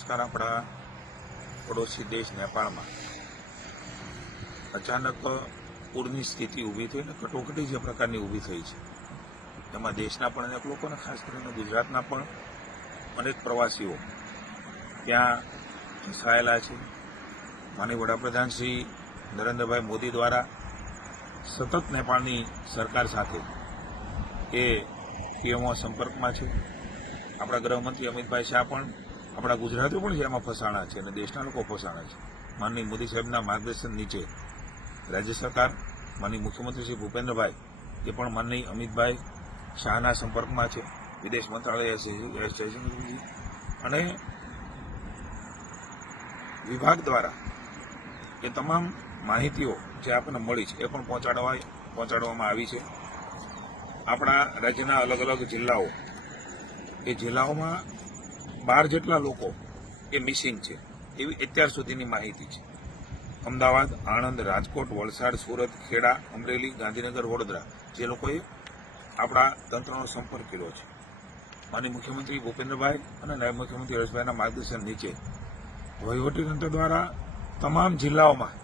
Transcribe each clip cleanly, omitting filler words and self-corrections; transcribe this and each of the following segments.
નમસ્કાર। આપણા પડોશી દેશ નેપાળમાં અચાનક પૂરની સ્થિતિ ઊભી થઈ અને કટોકટી જે પ્રકારની ઊભી થઈ છે એમાં દેશના પણ અનેક લોકોને, ખાસ કરીને ગુજરાતના પણ અનેક પ્રવાસીઓ ત્યાં ફસાયેલા છે। માનનીય વડાપ્રધાન શ્રી નરેન્દ્રભાઈ મોદી દ્વારા સતત નેપાળની સરકાર સાથે એ પીએમઓ સંપર્કમાં છે। આપણા ગૃહમંત્રી અમિતભાઈ શાહ પણ આપણા ગુજરાતીઓ પણ જેમાં ફસાણા છે અને દેશના લોકો ફસાણા છે। માનનીય મોદી સાહેબના માર્ગદર્શન નીચે રાજ્ય સરકાર, માનનીય મુખ્યમંત્રી શ્રી ભૂપેન્દ્રભાઈ એ પણ માનનીય અમિતભાઈ શાહના સંપર્કમાં છે। વિદેશ મંત્રાલય અને વિભાગ દ્વારા એ તમામ માહિતીઓ જે આપણને મળી છે એ પણ પહોંચાડવામાં આવી છે। આપણા રાજ્યના અલગ અલગ જિલ્લાઓ, એ જિલ્લાઓમાં 12 જેટલા લોકો એ મિસિંગ છે એવી અત્યાર સુધીની માહિતી છે। અમદાવાદ, આણંદ, રાજકોટ, વલસાડ, સુરત, ખેડા, અમરેલી, ગાંધીનગર, વડોદરા જે લોકોએ આપણા તંત્રનો સંપર્ક કર્યો છે। માનનીય મુખ્યમંત્રી ભૂપેન્દ્રભાઈ અને નાયબ મુખ્યમંત્રી હર્ષભાઈના માર્ગદર્શન નીચે વહીવટીતંત્ર દ્વારા તમામ જિલ્લાઓમાં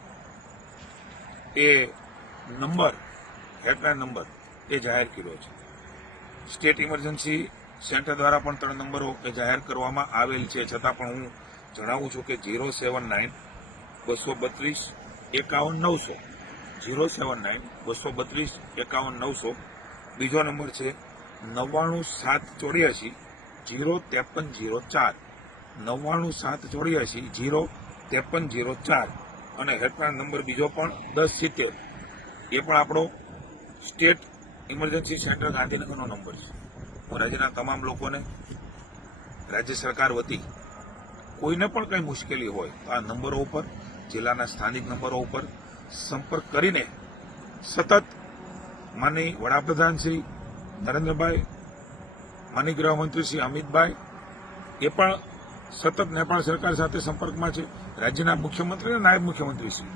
એ નંબર, હેલ્પલાઇન નંબર એ જાહેર કર્યો છે। સ્ટેટ ઇમરજન્સી સેન્ટર દ્વારા પણ 3 નંબરો એ જાહેર કરવામાં આવેલ છે। છતાં પણ હું જણાવું છું કે 079 232 51 900, 079 232 51 900। બીજો નંબર છે 99784 05304, 99784 05304 અને હેલ્પલાઇન નંબર બીજો પણ 1070, એ પણ આપણો સ્ટેટ ઇમરજન્સી સેન્ટર ગાંધીનગરનો નંબર છે। હું રાજ્યના તમામ લોકોને રાજ્ય સરકાર વતી કોઈને પણ કંઈ મુશ્કેલી હોય તો આ નંબરો ઉપર, જિલ્લાના સ્થાનિક નંબરો ઉપર સંપર્ક કરીને સતત માનનીય વડાપ્રધાન શ્રી નરેન્દ્રભાઈ, માનનીય ગૃહમંત્રી શ્રી અમિતભાઈ એ પણ સતત નેપાળ સરકાર સાથે સંપર્કમાં છે। રાજ્યના મુખ્યમંત્રી અને નાયબ મુખ્યમંત્રી શ્રી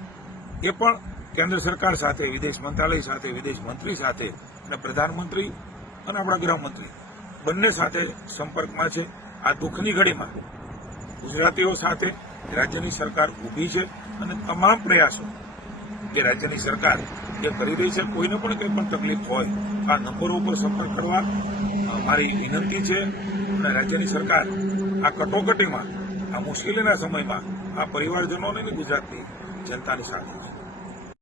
એ પણ કેન્દ્ર સરકાર સાથે, વિદેશ મંત્રાલય સાથે, વિદેશ મંત્રી સાથે અને પ્રધાનમંત્રી અને આપણા ગૃહમંત્રી બંને સાથે સંપર્કમાં છે। આ દુઃખની ઘડીમાં ગુજરાતીઓ સાથે રાજ્યની સરકાર ઊભી છે અને તમામ પ્રયાસો જે રાજ્યની સરકાર એ કરી રહી છે। કોઈને પણ કંઈ પણ તકલીફ હોય આ નંબરો ઉપર સંપર્ક કરવા મારી વિનંતી છે અને રાજ્યની સરકાર આ કટોકટીમાં, આ મુશ્કેલીના સમયમાં આ પરિવારજનોને ગુજરાતની જનતાની સાથે છે।